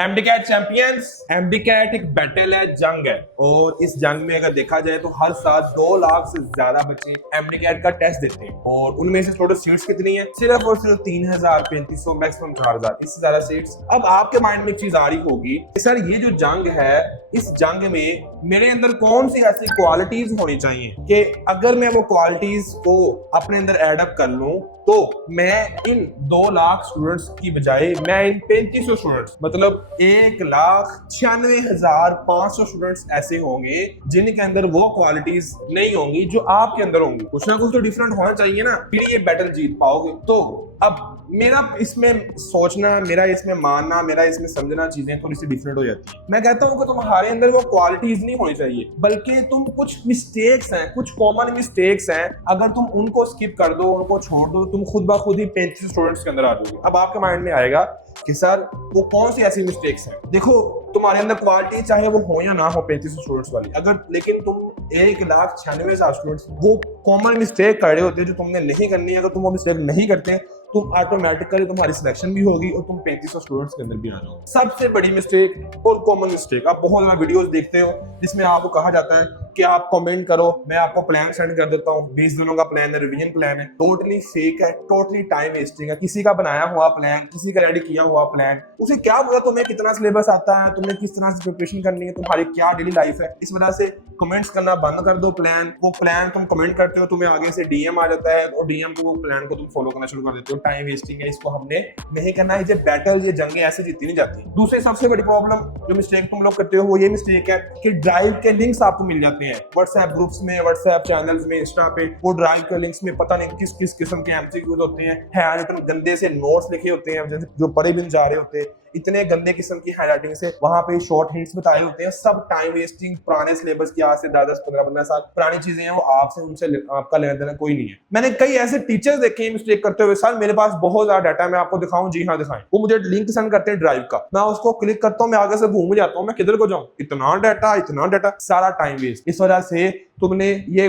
MD CAT champions. MD CAT एक battle है, जंग है, और इस जंग में अगर देखा जाए तो हर साल 2 लाख से ज्यादा बच्चे एमडी कैट का टेस्ट देते हैं, और उनमें से टोटल सीट्स कितनी है? सिर्फ और सिर्फ 3000-3500, मैक्सिमम 4000, इससे ज्यादा सीट्स। अब आपके माइंड में एक चीज आ रही होगी कि सर ये जो जंग है, इस जंग में मेरे अंदर कौन सी ऐसी क्वालिटीज होनी चाहिए कि अगर मैं वो क्वालिटीज को अपने अंदर एडअप कर लूं तो मैं इन 2 लाख स्टूडेंट्स की बजाय मैं इन 3500 स्टूडेंट्स, मतलब 1,96,500 स्टूडेंट्स ऐसे होंगे जिनके अंदर वो क्वालिटीज नहीं होंगी जो आपके अंदर होंगी। कुछ ना कुछ तो डिफरेंट होना चाहिए ना, फिर ये बैटल जीत पाओगे। तो अब मेरा इसमें सोचना, मेरा इसमें मानना, मेरा इसमें समझना चीजें थोड़ी सी डिफरेंट हो जाती है। मैं कहता हूँ कि तुम्हारे अंदर वो क्वालिटीज नहीं होनी चाहिए, बल्कि तुम कुछ मिस्टेक्स हैं, कुछ कॉमन मिस्टेक्स हैं, अगर तुम उनको स्किप कर दो, उनको छोड़ दो, तुम खुद ब खुद ही 35 स्टूडेंट्स के अंदर आ जाओगे। अब आपके माइंड में आएगा कि सर वो कौन सी ऐसी मिस्टेक्स हैं? देखो, तुम्हारे अंदर क्वालिटी चाहे वो हो या ना हो 35 स्टूडेंट्स वाली, अगर लेकिन तुम 1,96,000 स्टूडेंट्स वो कॉमन मिस्टेक कर रहे होते हैं जो तुमने नहीं करनी है। अगर तुम वो मिस्टेक नहीं करते तुम ऑटोमेटिकली तुम्हारी सिलेक्शन भी होगी और तुम 3500 स्टूडेंट्स के अंदर भी आ जाओगे। सबसे बड़ी मिस्टेक और कॉमन मिस्टेक, आप बहुत ज्यादा वीडियोस देखते हो जिसमें आपको कहा जाता है कि आप कमेंट करो, मैं आपको प्लान सेंड कर देता हूँ, 20 दिनों का प्लान है, रिवीजन प्लान है। टोटली फेक है, टोटली टाइम वेस्टिंग है। किसी का बनाया हुआ प्लान, किसी का रेडी किया हुआ प्लान, उसे क्या पता तुम्हें कितना सिलेबस आता है, तुम्हें किस तरह से प्रिपरेशन करनी है, तुम्हारी क्या डेली लाइफ है। इस वजह से कमेंट्स करना बंद कर दो। वो प्लान तुम कमेंट करते हो, तुम्हें आगे से डीएम आ जाता है और डीएम को वो प्लान को तुम फॉलो करना शुरू कर देते हो। टाइम वेस्टिंग है, इसको हमने नहीं करना है। ये बैटल, ये जंगें ऐसे जीती नहीं जाती। दूसरी सबसे बड़ी प्रॉब्लम जो मिस्टेक तुम लोग करते हो वो ये मिस्टेक है कि ड्राइव के लिंक्स आपको मिल जाते हैं व्हाट्सएप ग्रुप्स में, व्हाट्सएप चैनल्स में, इंस्टा पे। वो ड्राइव के लिंक्स में पता नहीं किस किस किस्म के एमसीक्यूज होते हैं, हैंड गंदे से नोट्स लिखे होते हैं जो पढ़े भी नहीं जा रहे होते, इतने गंदे किस्म की हैंडराइटिंग से वहां पे शॉर्ट हिंट्स बताए होते हैं। सब टाइम वेस्टिंग, पुराने सिलेबस की आज से 10-15 साल पुरानी चीजें हैं, वो आपसे उनसे आपका लेना देना कोई नहीं है। मैंने कई ऐसे टीचर्स देखे हैं मिस्टेक करते हुए, सर मेरे पास बहुत ज्यादा डाटा है, मैं आपको दिखाऊं? जी हाँ दिखाएं। वो मुझे लिंक सेंड करते हैं ड्राइव का, मैं उसको क्लिक करता हूँ, मैं आगे से घूम जाता हूँ, मैं किधर को जाऊँ? इतना डाटा, सारा टाइम वेस्ट। इस वजह से तुमने ये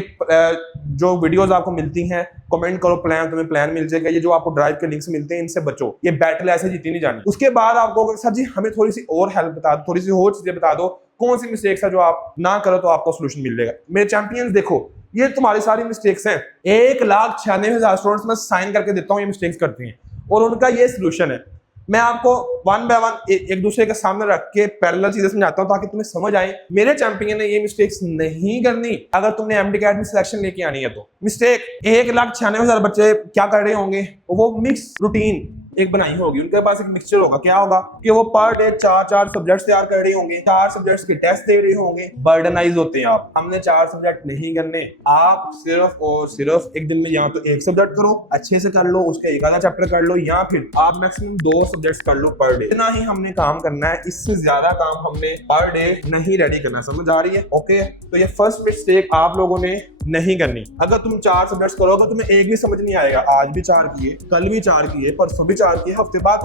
जो वीडियोस आपको मिलती हैं, कमेंट करो प्लान, तुम्हें प्लान मिल जाएगा। ये जो आपको ड्राइव के लिंक्स मिलते हैं, इनसे बचो। ये बैटल ऐसे जीती नहीं जानी। उसके बाद आपको सर जी हमें थोड़ी सी और हेल्प बता दो, थोड़ी सी और चीजें बता दो, कौन सी मिस्टेक्स है जो आप ना करो तो आपको सोल्यूशन मिल जाएगा। मेरे चैंपियंस देखो, ये तुम्हारी सारी मिस्टेक्स हैं। 1,96,000 स्टूडेंट्स में साइन करके देता हूँ ये मिस्टेक्स करती हैं, और उनका ये सोल्यूशन है। मैं आपको वन बाय वन एक दूसरे के सामने रख के पैरेलल चीजें समझाता हूं ताकि तुम्हें समझ आए। मेरे चैंपियन ने ये मिस्टेक्स नहीं करनी अगर तुमने एमडी कैट में सिलेक्शन लेके आनी है तो। मिस्टेक 1,96,000 बच्चे क्या कर रहे होंगे? वो मिक्स रूटीन एक बनाई होगी, उनके पास एक मिक्सचर होगा। क्या होगा कि वो पर डे 4 सब्जेक्ट्स तैयार कर रहे होंगे, 4 सब्जेक्ट्स के टेस्ट दे रहे होंगे। बर्डनाइज होते हैं आप। हमने 4 सब्जेक्ट नहीं करने, आप सिर्फ और सिर्फ एक दिन में या तो एक सब्जेक्ट करो, अच्छे से कर लो, उसका एक आधा चैप्टर कर लो, या फिर आप मैक्सिमम 2 सब्जेक्ट्स कर लो पर डे। इतना ही हमने काम करना है, इससे ज्यादा काम हमने पर डे नहीं रेडी करना। समझ आ रही है? ओके, तो ये फर्स्ट मिस्टेक आप लोगों ने नहीं करनी। अगर तुम 4 सब्जेक्ट्स करोगे तुम्हें एक भी समझ नहीं आएगा। आज भी 4 किए, कल भी 4 किए, परसों भी 4 किए, हफ्ते बाद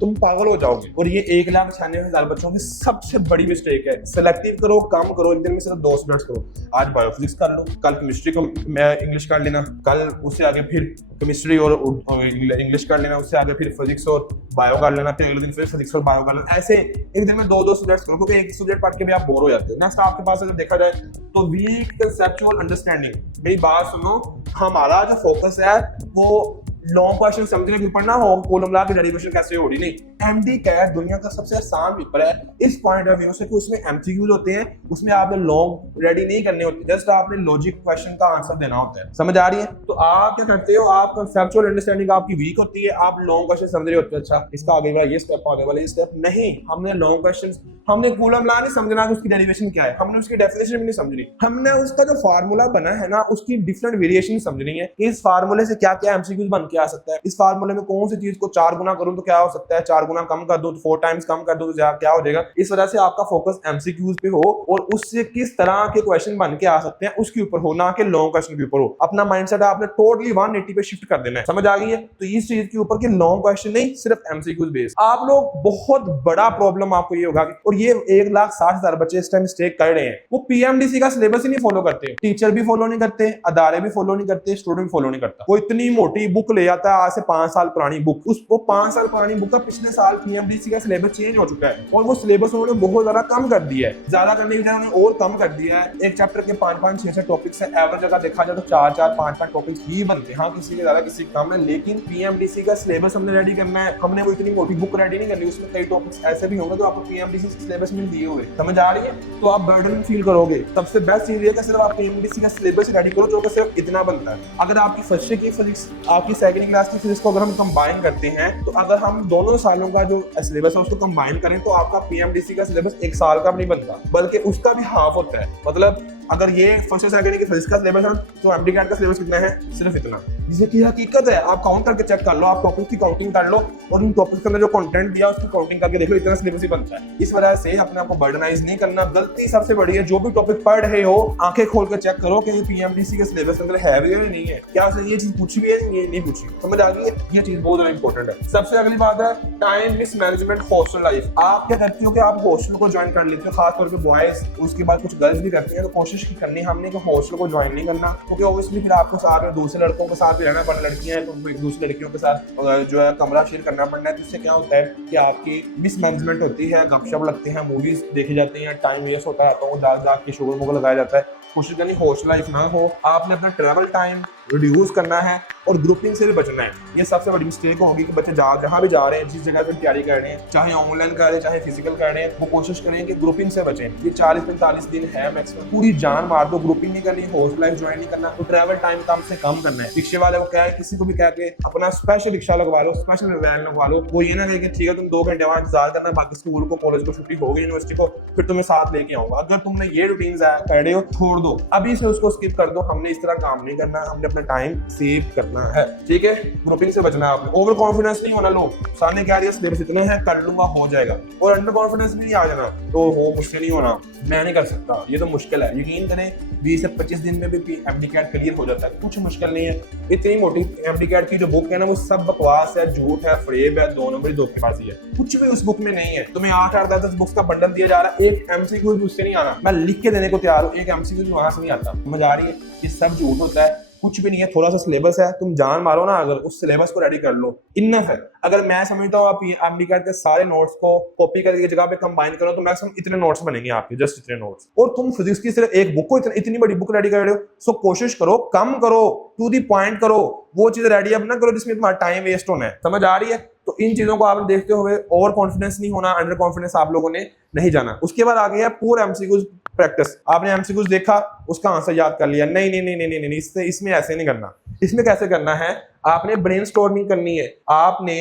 तुम पागल हो जाओगे। और ये 1,96,000 बच्चों की सबसे बड़ी मिस्टेक है। सिलेक्टिव करो, कम करो, एक दिन में सिर्फ 2 सब्जेक्ट्स करो। आज बायोफिजिक्स कर लो, कल केमिस्ट्री को इंग्लिश कर लेना, कल उससे आगे फिर केमिस्ट्री और इंग्लिश कर लेना, उससे आगे फिर फिजिक्स और बायो कर लेना, फिर अगले दिन फिर फिजिक्स और बायो कर लेना। ऐसे एक दिन में 2 सब्जेक्ट्स करो, क्योंकि एक सब्जेक्ट पढ़ के भी आप बोर हो जाते हो। नेक्स्ट आपके पास अगर देखा जाए तो वीक कंसेप्चुअल अंडरस्टैंडिंग। मेरी बात सुनो, हमारा जो फोकस है वो लॉन्ग क्वेश्चन समझने के ऊपर ना हो, कॉलम ला के डेरिवेशन कैसे हो रही नहीं। एमडी कैट दुनिया का सबसे आसान पेपर है इस पॉइंट ऑफ व्यू से कि उसमें एमसीक्यूज होते हैं, उसमें आपने लॉन्ग रेडी नहीं करने होते, जस्ट आपने लॉजिक क्वेश्चन का आंसर देना होता है। समझ आ रही है? तो आप क्या करते हो, आप कंसेप्चुअल अंडरस्टैंडिंग आपकी वीक होती है, आप लॉन्ग क्वेश्चन समझ रहे होते हैं, अच्छा इसका आगे वाला ये स्टेप, आगे वाला ये स्टेप नहीं। हमने लॉन्ग क्वेश्चन, हमने कॉलम ला नहीं समझना कि उसकी डेरिवेशन क्या है, हमने उसकी डेफिनेशन भी नहीं समझनी, हमने उसका जो फार्मूला बना है ना उसकी डिफरेंट वेरिएशन समझनी है। इस फार्मूले से क्या क्या एमसीक्यूज बन के आ सकता है, इस फार्मूले में कौन सी चीज को 4 गुना करूं तो क्या हो सकता है, 4 गुना कम कर दो तो 4 टाइम्स कम कर दो तो क्या हो जाएगा। इस वजह से आपका फोकस एमसीक्यूज पे हो और उससे किस तरह के क्वेश्चन बन के आ सकते हैं उसके ऊपर हो, ना कि लॉन्ग क्वेश्चन के ऊपर हो। अपना माइंडसेट आपने टोटली 180 पे शिफ्ट कर देना है। समझ आ गई है? तो इस चीज के ऊपर कि लॉन्ग क्वेश्चन नहीं, सिर्फ एमसीक्यूज बेस्ड। आप लोग बहुत बड़ा प्रॉब्लम आपको ये होगा, और ये 1,60,000 बच्चे इस टाइम मिस्टेक कर रहे हैं, वो पीएमडीसी का सिलेबस ही नहीं फॉलो करते, टीचर भी फॉलो नहीं करते, अदारे भी फॉलो नहीं करते, स्टूडेंट फॉलो नहीं करता। वो इतनी मोटी बुक ले आता है आज से 5 साल पुरानी बुक, वो 5 साल पुरानी बुक का पिछले साल पीएमडीसी का सिलेबस चेंज हो चुका है और वो सिलेबस उन्होंने बहुत ज्यादा कम कर दिया है, ज्यादा करने की जगह उन्होंने और कम कर दिया है। एक चैप्टर के 5-5 6-6 टॉपिक्स है, एवरेज अगर देखा जाए तो 4-4 5-5 टॉपिक्स ही बनते हैं, हाँ किसी के ज्यादा किसी कम है, लेकिन पीएमडीसी का सिलेबस हमने रेडी करना है, हमने वो इतनी मोटी बुक रेडी नहीं करनी, उसमें कई टॉपिक्स ऐसे भी होंगे तो आपको पीएमडीसी सिलेबस में दिए हुए, समझ आ रही है, तो आप बर्डन फील करोगे। सबसे बेस्ट चीज ये है कि सिर्फ आप पीएमडीसी का सिलेबस रेडी करो जो कि सिर्फ इतना बनता है। अगर आपकी फर्स्ट की फिजिक्स आपकी सेकंड क्लास की फिजिक्स को अगर हम कंबाइन करते हैं, तो अगर हम दोनों सालों का जो सिलेबस है उसको कंबाइन करें तो आपका पीएमडीसी का सिलेबस 1 साल का नहीं बनता, बल्कि उसका भी हाफ होता है। मतलब अगर ये फर्स्ट और सेकंड की फिजिक्स का सिलेबस है तो एमडी कैट का सिलेबस कितना है, सिर्फ इतना, जिसे की हकीकत है। आप काउंट करके चेक कर लो, आप टॉपिक की काउंटिंग कर लो और उन टॉपिक के अंदर जो कंटेंट दिया उसकी काउंटिंग करके देख लो, इतना सिलेबस ही बनता है। इस वजह से अपने आपको बर्डनाइज नहीं करना। गलती सबसे बड़ी है, जो भी टॉपिक पढ़ रहे हो आंखें खोल कर चेक करो कि पीएमडीसी के सिलेबस के अंदर है भी या नहीं है, क्या ये चीज पूछी भी है, ये नहीं पूछी, समझ आ गई है, ये चीज बहुत ज्यादा इंपॉर्टेंट है। सबसे अगली बात है टाइम मिसमैनेजमेंट हॉस्टल लाइफ। आप क्या करते हो कि आप हॉस्टल को ज्वाइन कर लेते हो, खासतौर पर बॉयज, उसके बाद कुछ गर्ल्स भी करती हैं, तो कोशिश करनी हमने हॉस्टल को ज्वाइन नहीं करना, क्योंकि ऑब्वियसली फिर आपको साथ में दूसरे लड़कों के साथ भी रहना पड़ना, लड़कियां हैं तो एक दूसरी लड़कियों के साथ जो है कमरा शेयर करना पड़ना है, तो इससे क्या होता है कि आपकी मिसमैनेजमेंट होती है, गपशप लगते हैं, मूवीज देखे जाते हैं, टाइम वेस्ट होता है, तो दाग दाग के शोर मोगल लगाया जाता है। कोशिश करनी हॉस्टल लाइफ ना हो, आपने अपना ट्रैवल टाइम रिड्यूस करना है और ग्रुपिंग से भी बचना है। ये सबसे बड़ी मिस्टेक होगी कि बच्चे जहाँ भी जा रहे हैं, जिस जगह पर तैयारी कर रहे हैं, चाहे ऑनलाइन कर रहे हैं चाहे फिजिकल कर रहे हैं, वो कोशिश करें कि ग्रुपिंग से बचें। ये 40-45 दिन है मैक्सिमम, पूरी जान मार दो, ग्रुपिंग नहीं करनी, हॉस्टल लाइफ ज्वाइन नहीं करना, तो ट्रैवल टाइम कम से कम करना है। रिक्शे वाले को क्या है, किसी को भी कह के अपना स्पेशल रिक्शा लगवा लो, स्पेशल वैन लगवा लो, वो ये ना कहे कि ठीक है तुम 2 घंटे वहाँ इंतजार करना, बाकी स्कूल को कॉलेज को छुट्टी हो गई, यूनिवर्सिटी को, फिर तुम्हें साथ लेके आऊंगा। अगर तुमने ये रूटीन कर रहे हो, छोड़ दो, अभी से उसको स्किप कर दो। हमने इस तरह काम नहीं करना, हमने अपना टाइम सेव करना है, ठीक है। ग्रुपिंग से बचना है आपने, ओवर कॉन्फिडेंस नहीं होना, लो सामने क्या है सिलेबस इतने हैं, कर लूंगा, हो जाएगा, और अंडर कॉन्फिडेंस भी नहीं आ जाना, तो हो मुझसे नहीं होना, मैं नहीं कर सकता, ये तो मुश्किल है। यकीन करें 20 से 25 दिन में भी एमडी कैट क्लियर हो जाता है, कुछ मुश्किल नहीं है। इतनी मोटी एमडी कैट की जो बुक है ना, वो सब बकवास है, झूठ है, फ्रेब है, 2 नंबर धोखेबाजी है, कुछ भी उस बुक में नहीं है। तुम्हें 8-8 10-10 बुक्स का बंडल दिया जा रहा है, एक एमसीक्यू भी उससे नहीं आना, मैं लिख के देने को तैयार हूँ, एक एमसीक्यू भी वहां से नहीं आता, समझ आ रही है, ये सब झूठ होता है, कुछ भी नहीं है। थोड़ा सा सिलेबस है, तुम जान मारो ना, अगर उस सिलेबस को रेडी कर लो, इनफ है। अगर मैं समझता हूँ आप एमडी कैट के सारे नोट्स को कॉपी करके जगह पे कंबाइन करो तो मैक्सिमम इतने नोट्स बनेंगे आपके, जस्ट इतने नोट्स, और तुम फिजिक्स की सिर्फ एक बुक को इतनी बड़ी बुक रेडी कर रहे हो, सो कोशिश करो कम करो, टू दी पॉइंट करो, वो चीज रेडी अब ना करो जिसमें तुम्हारा टाइम वेस्ट होना है, समझ आ रही है। तो इन चीजों को आपने देखते हुए ओवर कॉन्फिडेंस नहीं होना, अंडर कॉन्फिडेंस आप लोगों ने नहीं जाना। उसके बाद आगे है पूरा एमसीक्यूज प्रैक्टिस। आपने एमसीक्यूज देखा, उसका आंसर याद कर लिया, नहीं नहीं नहीं नहीं नहीं, नहीं, इसमें ऐसे नहीं करना। इसमें कैसे करना है, आपने ब्रेनस्टॉर्मिंग करनी है, आपने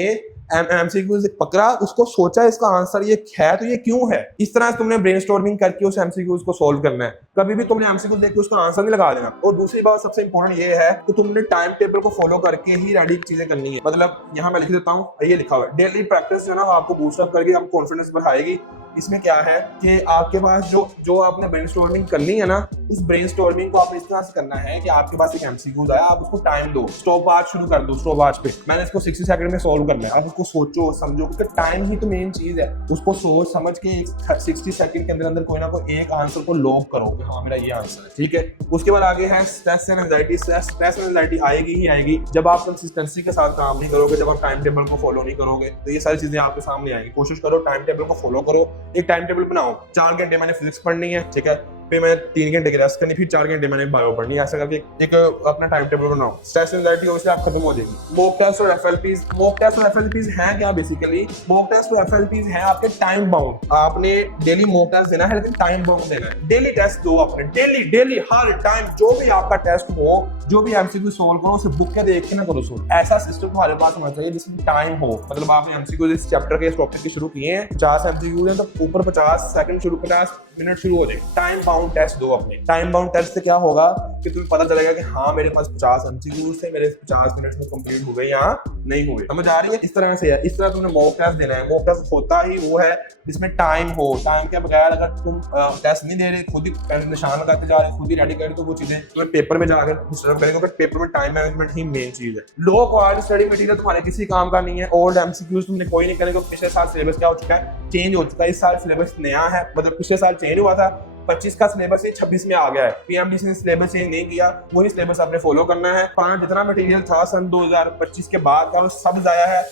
एमसीक्यूज पकड़ा, उसको सोचा इसका आंसर ये है तो ये क्यों है, इस तरह तुमने ब्रेनस्टॉर्मिंग करके उस एमसीक्यूज को सॉल्व करना है। कभी भी तुमने एमसीक्यूज देख के उसका आंसर नहीं लगा देना। और दूसरी बात सबसे इंपॉर्टेंट ये है कि तुमने टाइम टेबल को फॉलो करके ही रेडी चीजें करनी है। मतलब यहाँ मैं लिख देता हूँ, ये लिखा हुआ है, डेली प्रैक्टिस जो है ना आपको बूस्ट अप करके आपको कॉन्फिडेंस बढ़ाएगी। इसमें क्या है कि आपके पास जो आपने ब्रेनस्टॉर्मिंग करनी है ना, उस ब्रेनस्टॉर्मिंग को आपने इस तरह से करना है कि आपके पास एक एमसीक्यूज आया, आप उसको टाइम दो, स्टॉपवॉच शुरू कर दो, स्टॉपवॉच पे मैंने इसको 60 सेकंड में सॉल्व करना है। आप उसको सोचो समझो, क्योंकि टाइम ही तो मेन चीज है, उसको सोच समझ के 60 सेकंड के अंदर अंदर कोई ना कोई एक आंसर को लॉक करो कि हाँ मेरा ये आंसर है, ठीक है। उसके बाद आगे है stress and anxiety. Stress and anxiety आएगी ही आएगी जब आप कंसिस्टेंसी के साथ काम नहीं करोगे, जब आप टाइम टेबल को फॉलो नहीं करोगे, तो ये सारी चीजें आपके सामने आएंगी। कोशिश करो टाइम टेबल को फॉलो करो, एक टाइम टेबल बनाओ, 4 घंटे मैंने फिजिक्स पढ़नी है, ठीक है, फिर मैंने 3 घंटे की रेस्ट करनी, फिर 4 घंटे मैंने बायो पढ़नी है, ऐसा करके एक अपना टाइम टेबल बनाओ। स्ट्रेस एंजाइटी ऑब्वियसली आप खत्म हो जाएगी। मॉक टेस्ट और एफएलपीज, मॉक टेस्ट और एफएलपीज हैं क्या बेसिकली, मॉक टेस्ट और एफएलपीज हैं आपके टाइम बाउंड। आपने डेली मॉक टेस्ट देना है, लेकिन टाइम बाउंड देना है। डेली टेस्ट दो अपने, डेली हर टाइम जो भी आपका टेस्ट हो, जो भी एमसीक्यू सोल्व करो, उसे बुक के देख के ना करो सोल्व। ऐसा सिस्टम तुम्हारे पास होना चाहिए जिसमें टाइम हो। मतलब आपने एमसीक्यू इस चैप्टर के इस टॉपिक के शुरू किए हैं, 50 एमसीक्यू हैं, तो ऊपर 50 सेकंड शुरू, 50 मिनट शुरू हो जाएंगे। टाइम बाउंड टेस्ट दो अपने। टाइम बाउंड टेस्ट से क्या होगा कि तुम्हें पता चलेगा कि हाँ मेरे पास 50 एमसीक्यू से मेरे 50 मिनट में कंप्लीट हो गए या नहीं हुए, समझ आ रही है। इस तरह से है, इस तरह तुमने मॉक टेस्ट देना है। मॉक टेस्ट होता ही वो है जिसमें टाइम हो। टाइम के बगैर अगर तुम टेस्ट नहीं दे रहे, खुद ही निशान लगाते जा रहे, खुद ही रेडी कर, तो वो चीजें तुम्हें पेपर में जाकर डिस्टर्ब करेंगे। पेपर में टाइम मैनेजमेंट ही मेन चीज है। लो क्वालिटी स्टडी मटेरियल तुम्हारे किसी काम का नहीं है। ओल्ड एमसीक्यूज तुमने कोई नहीं करेगा। पिछले साल सिलेबस क्या हो चुका है, चेंज हो चुका है। इस साल सिलेबस नया है, मतलब पिछले साल चेंज हुआ था, 25 का सिलेबस ही 26 में आ गया है। पीएमडीसी ने सिलेबस चेंज नहीं किया, वही सिलेबस आपने फॉलो करना है। पुराना जितना मटेरियल था सन 2025 के बाद का वो सब जाया है।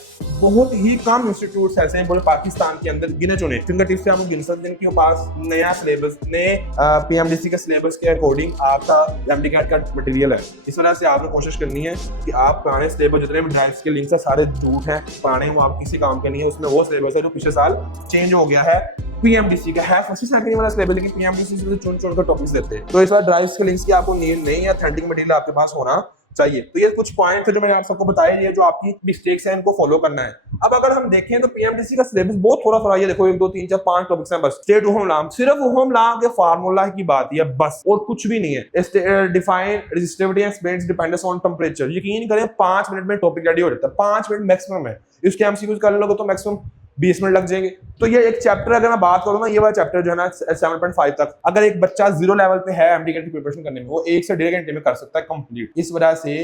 बहुत ही कम इंस्टीट्यूट्स ऐसे हैं पूरे पाकिस्तान के अंदर, गिने चुने फिंगर टिप्स से हम गिन सकते हैं जिनके पास नया सिलेबस, नए पीएमडीसी के सिलेबस के अकॉर्डिंग आपका एमडीकैट का मटेरियल है। इस वजह से आपने कोशिश करनी है कि आप पुराने सिलेबस जितने भी ड्राइव्स के लिंक्स है सारे झूठ है, पुराने वो आप किसी काम के नहीं है। उसमें वो सिलेबस है जो पिछले साल चेंज हो गया है। पीएमडीसी का है फर्स्ट सेकंड वाला सिलेबस, लेकिन पीएमडीसी से चुन चुन कर टॉपिक्स देते हैं। तो इस बार ड्राइव्स के लिंक्स की आपको नीड नहीं है, ऑथेंटिक मटेरियल आपके पास होना चाहिए। तो ये कुछ पॉइंट्स है जो मैंने आप सबको बताया, ये जो आपकी मिस्टेक्स हैं इनको फॉलो करना है। अब अगर हम देखें तो पीएमडीसी का सिलेबस बहुत थोड़ा ये देखो 1 2 3 4 5 टॉपिक्स हैं बस। स्टेट ओहम लॉ, सिर्फ ओहम लॉ के फार्मूला की बात है बस, और कुछ भी नहीं है। Define resistivity and spreads dependence on temperature. यकीन करें 5 मिनट में टॉपिक रेडी हो जाता है, 5 मिनट मैक्सिमम है। इसके एमसीक्यूज कर लोगे तो मैक्सिमम 20 मिनट लग जाएंगे। तो ये एक चैप्टर अगर मैं बात करूँ ना, ये वाला चैप्टर जो है ना 7.5 तक, अगर एक बच्चा 0 लेवल पे है एमडीकैट की प्रिपरेशन करने में, वो 1 से 1.5 घंटे में कर सकता है कंप्लीट। इस वजह से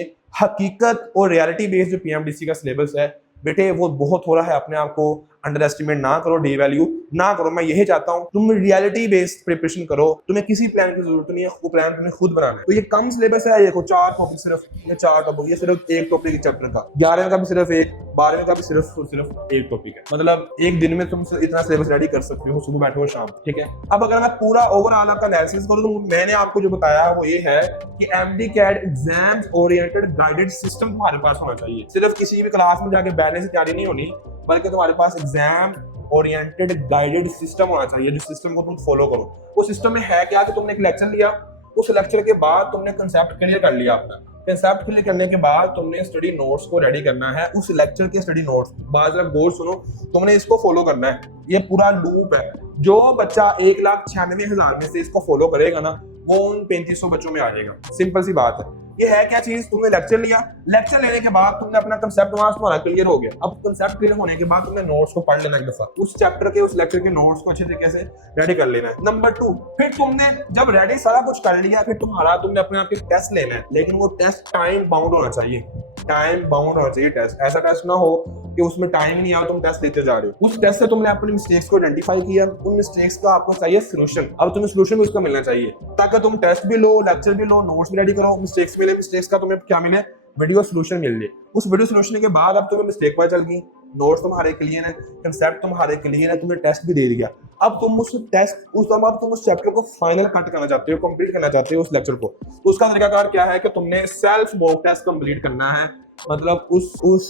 हकीकत और रियलिटी बेस्ड जो पीएमडीसी का सिलेबस है बेटे, वो बहुत थोड़ा है। अपने आप को अंडर एस्टिमेट ना करो, डी वैल्यू ना करो। मैं यही चाहता हूँ तुम रियलिटी बेस्ड प्रिपरेशन करो, तुम्हें किसी प्लान की जरूरत नहीं है, वो प्लान तुम्हें खुद बनाना है। तो ये कम सिलेबस है, ये 4 टॉपिक सिर्फ, ये 4 टॉपिक, ये सिर्फ एक टॉपिक चैप्टर का। 11वीं का भी सिर्फ एक, 12वीं का भी सिर्फ एक टॉपिक है। मतलब एक दिन में तुम इतना सिलेबस रेडी कर सकते हो, सुबह बैठो शाम, ठीक है। अब अगर मैं पूरा ओवरऑल आपका एनालिसिस करूँ तो मैंने आपको जो बताया वो ये है कि MDCAT exams oriented guided system तुम्हारे पास होना चाहिए। सिर्फ किसी भी क्लास में जाके बैठने से तैयारी नहीं होनी, बल्कि तुम्हारे पास एग्जाम ओरिएंटेड गाइडेड सिस्टम होना चाहिए, जिस सिस्टम को तुम फॉलो करो। उस सिस्टम में है क्या कि तुमने एक लेक्चर लिया, उस लेक्चर के बाद तुमने कंसेप्ट क्लियर कर लिया अपना। कंसेप्ट क्लियर करने के बाद तुमने स्टडी नोट्स को रेडी करना है, उस लेक्चर के स्टडी नोट्स। बात जरा गौर सुनो, तुमने इसको फॉलो करना है। ये पूरा लूप है। जो बच्चा 1,96,000 में से इसको फॉलो करेगा ना, वो उन 3500 बच्चों में आ जाएगा। सिंपल सी बात है। ये है क्या चीज, तुमने लेक्चर लिया, लेक्चर लेने के बाद तुमने अपना कंसेप्ट वहां तुम्हारा क्लियर हो गया। अब कंसेप्ट क्लियर होने के बाद तुमने नोट्स को पढ़ लेना एक दफा, उस चैप्टर के उस लेक्चर के नोट्स को अच्छे तरीके से रेडी कर लेना है। नंबर 2, फिर तुमने जब रेडी सारा कुछ कर लिया, फिर तुमने अपने आप के टेस्ट लेना है, लेकिन वो टेस्ट टाइम बाउंड होना चाहिए। टाइम बाउंड होना चाहिए टेस्ट। ऐसा टेस्ट ना हो कि उसमें टाइम नहीं आया, तुम टेस्ट लेते जा रहे हो। उस टेस्ट से तुमने अपनी मिस्टेक्स को आइडेंटिफाई किया, उन मिस्टेक्स का आपको चाहिए सॉल्यूशन। अब तुम्हें सॉल्यूशन भी उसका मिलना चाहिए, ताकि तुम टेस्ट भी लो, लेक्चर भी लो, नोट्स भी रेडी करो, मिस्टेक्स मिले, मिस्टेक्स का तुम्हें क्या मिले, वीडियो सॉल्यूशन मिल जाए। उस वीडियो सॉल्यूशन के बाद अब तुम्हें मिस्टेक पता चल गई, नोट्स तुम्हारे क्लियर है, कंसेप्ट तुम्हारे क्लियर है, तुम्हें टेस्ट भी दे दिया। अब तुम उस चैप्टर को फाइनल कट करना चाहते हो, कंप्लीट करना चाहते हो उस लेक्चर को। तो उसका तरीकाकार क्या है कि तुमने सेल्फ मॉक टेस्ट कंप्लीट करना है। मतलब उस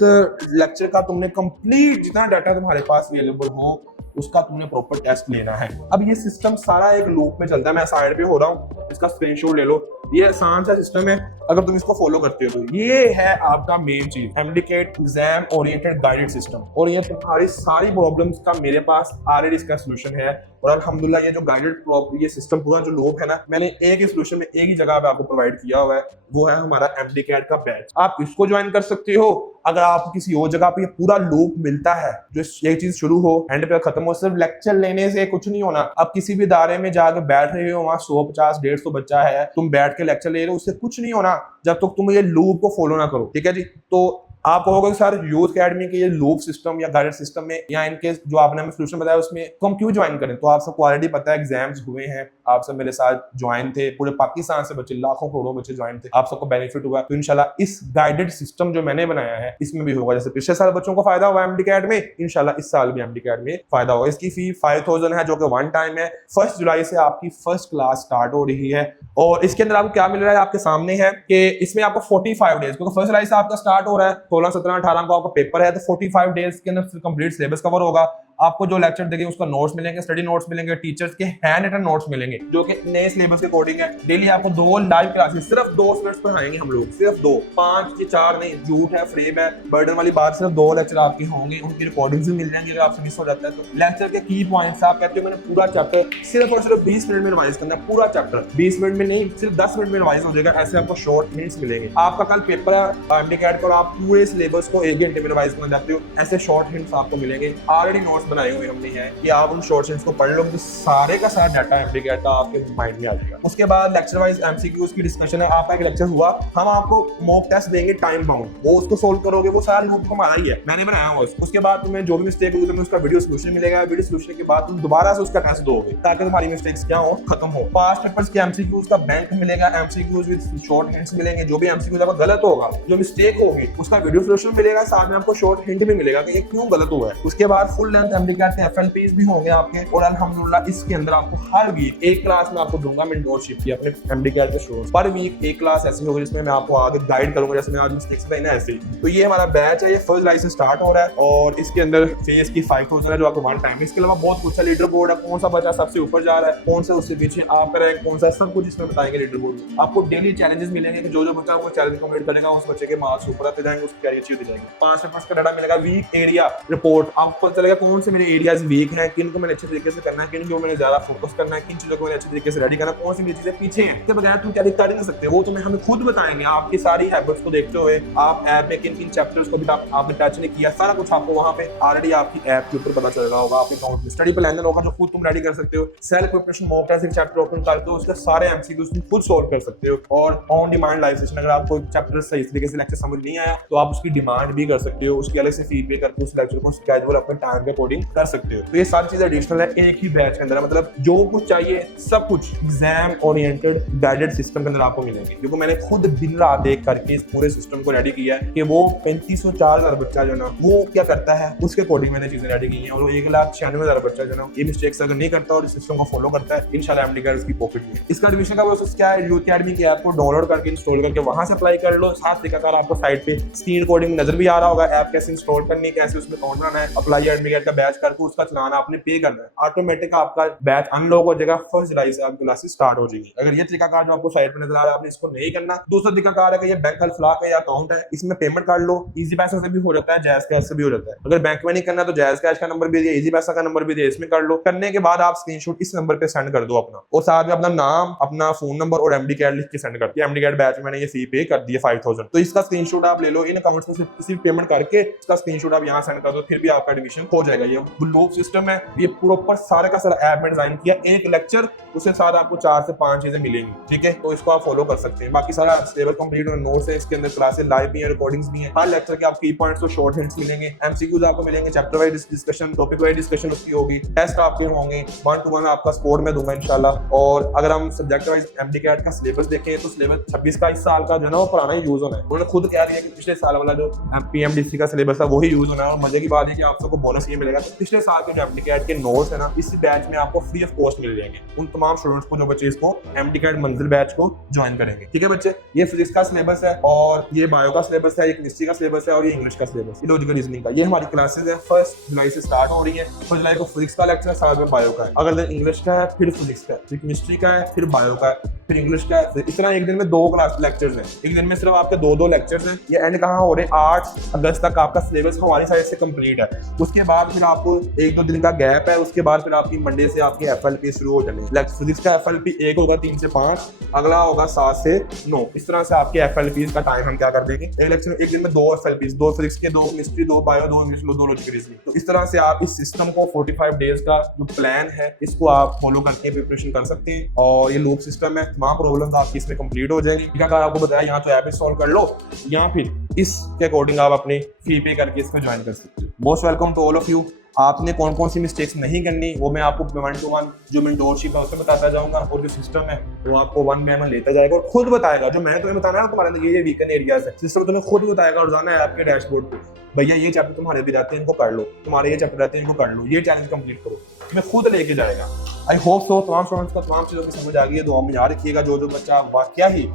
लेक्चर का तुमने कंप्लीट जितना डाटा तुम्हारे पास अवेलेबल हो उसका तुमने प्रॉपर टेस्ट लेना है। अब ये सिस्टम सारा एक लूप में चलता है। मैं साइड पे हो रहा हूँ, इसका स्क्रीनशॉट ले लो। ये आसान सा सिस्टम है, अगर तुम इसको फॉलो करते हो तो ये है आपका मेन चीज, MDCAT exam oriented guided system. और ये तुम्हारी सारी प्रॉब्लम्स का मेरे पास ऑलरेडी इसका सॉल्यूशन है। और अल्हम्दुलिल्लाह ये जो गाइडेड ये सिस्टम पूरा जो लूप है ना, मैंने एक ही सॉल्यूशन में एक ही जगह पे आपको प्रोवाइड किया हुआ है, वो है हमारा एमडीकैट का बैच। आप इसको ज्वाइन कर सकते हो। अगर आप किसी और जगह पे ये पूरा लूप मिलता है, जो ये चीज शुरू हो एंड पे खत्म हो, सिर्फ लेक्चर लेने से कुछ नहीं होना। आप किसी भी इदारे में जाकर बैठ रहे हो, वहाँ 150 150 बच्चा है, तुम बैठ के लेक्चर ले रहे हो, उससे कुछ नहीं होना जब तक तुम ये लूप को फॉलो ना करो। ठीक है जी। तो आप कहोगे सर यूथ अकेडमी के ये लूप सिस्टम या गाइडेड सिस्टम में या इनके जो आपने हमें सॉल्यूशन बताया उसमें तो हम क्यों ज्वाइन करें? तो आप सबको ऑलरेडी पता है, एग्जाम्स हुए हैं, आप सब मेरे साथ ज्वाइन थे, पूरे पाकिस्तान से बच्चे, लाखों करोड़ों बच्चे ज्वाइन थे, आप सबको बेनिफिट हुआ। तो इंशाल्लाह इस गाइडेड सिस्टम जो मैंने बनाया है इसमें भी होगा। जैसे पिछले साल बच्चों को फायदा हुआ एमडीकैट में, इंशाल्लाह इस साल भी एमडीकैट में फायदा होगा। इसकी फी 5000 है, जो कि 1 टाइम है। 1 जुलाई से आपकी फर्स्ट क्लास स्टार्ट हो रही है। और इसके अंदर आपको क्या मिल रहा है, आपके सामने है कि इसमें आपको 45 डेज, क्योंकि 1 जुलाई से आपका स्टार्ट हो रहा है, 16, 17, 18 को आपका पेपर है, तो 45 डेज के अंदर कंप्लीट सिलेबस कवर होगा। आपको जो लेक्चर देंगे उसका नोट्स मिलेंगे, स्टडी नोट्स मिलेंगे, टीचर्स के हैंड रिटन नोट्स मिलेंगे जो कि नए सिलेबस के अकॉर्डिंग है। डेली आपको 2 लाइव क्लासेस, सिर्फ 2 स्टूडेंट्स पढ़ाएंगे हम लोग, सिर्फ 2, 5 के 4 नहीं, झूठ है, फ्रेम है, बर्डन वाली बात। सिर्फ 2 लेक्चर आपके होंगे, उनकी रिकॉर्डिंग्स भी मिल जाएंगी अगर आपसे मिस हो जाता है तो। लेक्चर के की पॉइंट्स आप कहते हो मैंने पूरा चैप्टर सिर्फ और सिर्फ 20 मिनट में रिवाइज करना है, पूरा चैप्टर 20 मिनट में नहीं, सिर्फ 10 मिनट में रिवाइज हो जाएगा। ऐसे आपको शॉर्ट हिंट्स मिलेंगे। आपका कल पेपर है एमडीकैट का और आप पूरे सिलेबस को 1 घंटे में रिवाइज करना चाहते हो, ऐसे शॉर्ट हिंट्स आपको मिलेंगे। ऑलरेडी नोट्स बनाई हुई हमने है कि आप उन शॉर्ट को पढ़ लो तो सारे का सारा डाटा एमडीकैट का आपके माइंड में आ जाएगा। उसके बाद लेक्चर वाइज एमसीक्यूज की डिस्कशन है। आपका एक लेक्चर हुआ, हम आपको मॉक टेस्ट देंगे टाइम बाउंड, वो उसको सोल्व करोगे, वो सारा लूप हमारा ही है, मैंने बनाया हुआ। उसके बाद तुम्हें जो भी मिस्टेक होगी तुम्हें उसका वीडियो सोल्यूशन मिलेगा। वीडियो सोल्यूशन के बाद तुम दोबारा से उसका टेस्ट दोगे ताकि तुम्हारी मिस्टेक्स क्या हो, खत्म हो। पास्ट पेपर्स के एमसीक्यूज का बैंक मिलेगा, एमसीक्यूज विद शॉर्ट हिंट्स मिलेंगे। जो भी एमसीक्यूज आपका गलत होगा, जो मिस्टेक होगी, उसका वीडियो सोल्यूशन मिलेगा, साथ में आपको शॉर्ट हिंट भी मिलेगा कि ये क्यों गलत हुआ है। उसके बाद फुल लेंथ एमडीकैट के एफएलपीज भी होंगे आपके, और अल्हम्दुलिल्लाह इसके अंदर आपको हर वीक एक क्लास में आपको दूंगा मेंटोरशिप की अपने एमडीकैट के शोर्स। पर वीक एक क्लास ऐसी होगी जिसमें मैं आपको आगे गाइड करूंगा, जैसे मैं आज मिस्टेक्स बताई ना ऐसे ही। तो ये हमारा बैच है, ये फर्स्ट जुलाई से स्टार्ट हो रहा है और इसके अंदर फीस की 5000 है जो आपको वन टाइम। इसके अलावा बहुत कुछ है, लीडर बोर्ड है, कौन सा बच्चा सबसे ऊपर जा रहा है, कौन सा उससे पीछे आप रैंक कौन सा, सब कुछ इसमें बताएंगे लीडर बोर्ड में। आपको डेली चैलेंजेस मिलेंगे कि जो बच्चा आपको चैलेंज कंप्लीट करेगा उस बच्चे के मार्क्स ऊपर आते जाएंगे, उसकी कैरियर अच्छी होती जाएगी। 5 पेपर्स का डाटा मिलेगा, वीक एरिया रिपोर्ट, आपको पता चलेगा कौन से मेरे एरियाज वीक हैं, किन को मैंने अच्छे तरीके से करना है, किन को मैंने ज्यादा फोकस करना है, किन चीजों को मैंने अच्छे तरीके से रेडी करना है, कौन सी मेरी चीजें पीछे हैं। इसके बगैर तुम क्या कर नहीं सकते, वो तुम्हें हमें खुद बताएंगे। आपकी सारी हैबिट्स को देखते हुए आप ऐप में किन किन चैप्टर्स को भी आपने टच नहीं किया, सारा कुछ आपको वहां पे ऑलरेडी आपकी ऐप के ऊपर पता चल रहा होगा। आपके अकाउंट में स्टडी प्लान होगा जो खुद तुम रेडी कर सकते हो। सेल्फ प्रिपरेशन मॉक टेस्ट एक चैप्टर ओपन कर दो, उसके सारे एमसीक्यूज तुम खुद सॉल्व कर सकते हो। और ऑन डिमांड लाइव सेशन, अगर आपको चैप्टर सही तरीके से लेक्चर समझ नहीं आया तो आप उसकी डिमांड भी कर सकते हो, उसकी अलग से फी पे करके उस लेक्चर को स्केड्यूल अपने टाइम के अकॉर्डिंग कर सकते हो। तो ये सारी चीजें एडिशनल है एक ही बैच के अंदर, मतलब जो कुछ चाहिए सब कुछ एग्जाम ओरिएंटेड गाइडेड सिस्टम के अंदर आपको मिलेंगे। क्योंकि मैंने खुद दिन रात एक करके इस पूरे सिस्टम को रेडी किया है कि वो 3504,000 बच्चा जो ना वो क्या करता है उसके अकॉर्डिंग मैंने चीजें रेडी की हैं। और 1,96,000 बच्चा जो ना ये मिस्टेक्स अगर नहीं करता और इस सिस्टम को फॉलो करता है, इंशाल्लाह एमडीकैट उसकी पॉकेट में। इसका एडमिशन का प्रोसेस क्या है, यूथ अकेडमी की ऐप को डाउनलोड करके इंस्टॉल करके वहां से अप्लाई कर लो। साथ तरीकाकार आपको साइट पे स्क्रीन रिकॉर्डिंग नजर भी आ रहा होगा, ऐप कैसे इंस्टॉल करनी है, कैसे उसमें अकाउंट बनाना है, अप्लाई एडमिट का बैच करके उसका चलाना आपने पे करना है, ऑटोमेटिक आपका बैच अनलॉक हो जाएगा। 1 जुलाई से आपकी क्लासेस स्टार्ट हो जाएगी। अगर ये तरीकाकार जो आपको साइट पे नजर आ रहा है आपने इसको नहीं करना, दूसरा तरीकाकार है कि ये बैंक अल्फलाह का अकाउंट है, इसमें पेमेंट कर लो। इजी पैसा से भी हो जाता है, जायज कैश से भी हो जाता है। अगर बैंक में नहीं करना तो जायज कैश का नंबर भी दिया, इजी पैसा का नंबर भी दिया, इसमें कर लो। करने के बाद आप स्क्रीनशॉट इस नंबर पे सेंड कर दो अपना, और साथ में अपना नाम, अपना फोन नंबर और एमडीकैट लिख के सेंड कर दिया। एमडीकैट बैच में मैंने ये फी पे कर दी है 5000, तो इसका स्क्रीनशॉट आप ले लो। इन अकाउंट्स में से किसी भी पेमेंट करके इसका स्क्रीनशॉट आप यहाँ सेंड कर दो, फिर भी आपका एडमिशन हो जाएगा। ये लूप सिस्टम है, ये प्रॉपर सारा का सारा ऐप में डिजाइन किया। एक लेक्चर उसके साथ आपको 4 से 5 चीजें मिलेंगी, ठीक है, तो इसको आप फॉलो कर सकते हैं। बाकी सारा सिलेबस कंप्लीट और नोट्स है इसके अंदर, क्लासेस लाइव भी है, रिकॉर्डिंग्स भी है। हर लेक्चर के आप की पॉइंट्स और शॉर्ट हिंट्स मिलेंगे, एमसीक्यूज आपको मिलेंगे, chapter wise discussion, topic wise discussion उसकी होगी, टेस्ट आपके होंगे, 1-to-1 आपका स्कोर में दूंगा इंशाल्लाह। और अगर हम सब्जेक्ट वाइज एमडीकैट का सिलेबस देखें तो सिलेबस 26 का इस साल का जो है ना वो पुराना यूज होना है। उन्होंने खुद कह दिया कि पिछले साल वाला जो पीएमडीसी का सिलेबस है वही यूज होना है। और मजे की बात है कि आप सबको बोनस ये मिलेगा, तो पिछले साल के जो एमडीकैट के नोट्स है ना इस बैच में आपको फ्री ऑफ कॉस्ट मिल जाएंगे उन तमाम स्टूडेंट्स को जो बच्चे इसको एमडीकैट मंजिल बैच को ज्वाइन करेंगे। ठीक है बच्चे, ये फिजिक्स का सिलेबस है और ये बायो का सिलेबस है, ये केमिस्ट्री का सिलेबस है और ये इंग्लिश का सिलेबस, ये लॉजिकल रीजनिंग का। ये हमारी क्लासेस है 1 जुलाई से स्टार्ट हो रही है। 1 जुलाई को फिजिक्स का लेक्चर है, साथ में बायो का है। अगर इंग्लिश का है फिर फिजिक्स का है, फिर केमिस्ट्री का है, फिर बायो का है, फिर इंग्लिश का है। इस तरह एक दिन में 2 क्लास लेक्चर्स हैं, एक दिन में सिर्फ आपके 2 लेक्चर्स हैं। ये एंड कहाँ हो रहे हैं, 8 अगस्त तक आपका सिलेबस हमारी साइड से कंप्लीट है। उसके बाद फिर आपको 1-2 दिन का गैप है, उसके बाद फिर आपकी मंडे से आपकी एफएलपी शुरू हो जाएगी। फिजिक्स का एफएलपी एक होगा 3 से 5, अगला होगा 7 से 9। इस तरह से आपके एफएलपी का टाइम हम क्या कर देंगे, एक लेक्चर एक दिन में 2 एफएलपी, 2 फिजिक्स के, 2 chemistry, 2 bio, 2 English, 2 logical reasoning. तो इस तरह से आप इस सिस्टम को 45 डेज का जो प्लान है इसको आप फॉलो करके प्रिपरेशन कर सकते हैं। और ये लूप सिस्टम है, तमाम प्रॉब्लम आपकी इसमें कंप्लीट हो जाएगी। क्या आपको बताया, यहाँ तो ऐप इंस्टॉल कर लो या फिर इसके अकॉर्डिंग आप अपनी फी पे करके इसको ज्वाइन कर सकते हो। Most welcome to all of you. आपने कौन कौन सी मिस्टेक्स नहीं करनी वो मैं आपको 1-to-1 जो मेंटोरशिप है उसमें बताता जाऊंगा, और जो सिस्टम है वो आपको 1 बाय 1 लेता जाएगा और खुद बताएगा। जो मैं तुम्हें बताना है तुम्हारे अंदर ये वीकन एरियाज है, सिस्टम तुम्हें खुद बताएगा रोजाना ऐप के डैशबोर्ड पे, भैया ये चैप्टर तुम्हारे भी रहते हैं इनको कर लो, तुम्हारे ये चैप्टर रहते हैं इनको कर लो, ये चैलेंज कंप्लीट करो, तुम्हें खुद लेके जाएगा। आई होप सो तमाम स्टूडेंट्स को तमाम चीजों की समझ आ गई है। दुआ में याद रखिएगा, जो बच्चा वाकया ही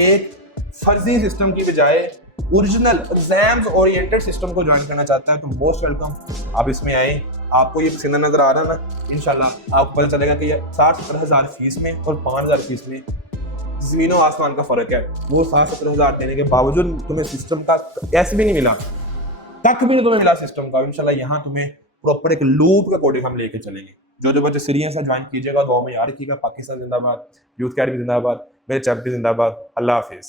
एक फर्जी सिस्टम की बजाय ओरिजिनल एग्जाम्स ओरिएंटेड सिस्टम को ज्वाइन करना चाहता है तो मोस्ट वेलकम, आप इसमें आए। आपको ये पसंद नजर आ रहा है ना, इंशाल्लाह आपको पता चलेगा कि ये 60-70 हज़ार फीस में और 5,000 फीस में जमीनों आसमान का फर्क है। वो 60-70 हज़ार देने के बावजूद तुम्हें सिस्टम का ऐसे भी नहीं मिला, तक भी नहीं तुम्हें मिला सिस्टम का। इंशाल्लाह यहाँ तुम्हें प्रॉपर एक लूप का कोडिंग हम लेके चलेंगे। जो बच्चे सीरियस है ज्वाइन कीजिएगा, दुआ में याद रखिएगा। पाकिस्तान जिंदाबाद, यूथ अकेडमी जिंदाबाद, मेरे चैंपियन जिंदाबाद। अल्लाह हाफिज।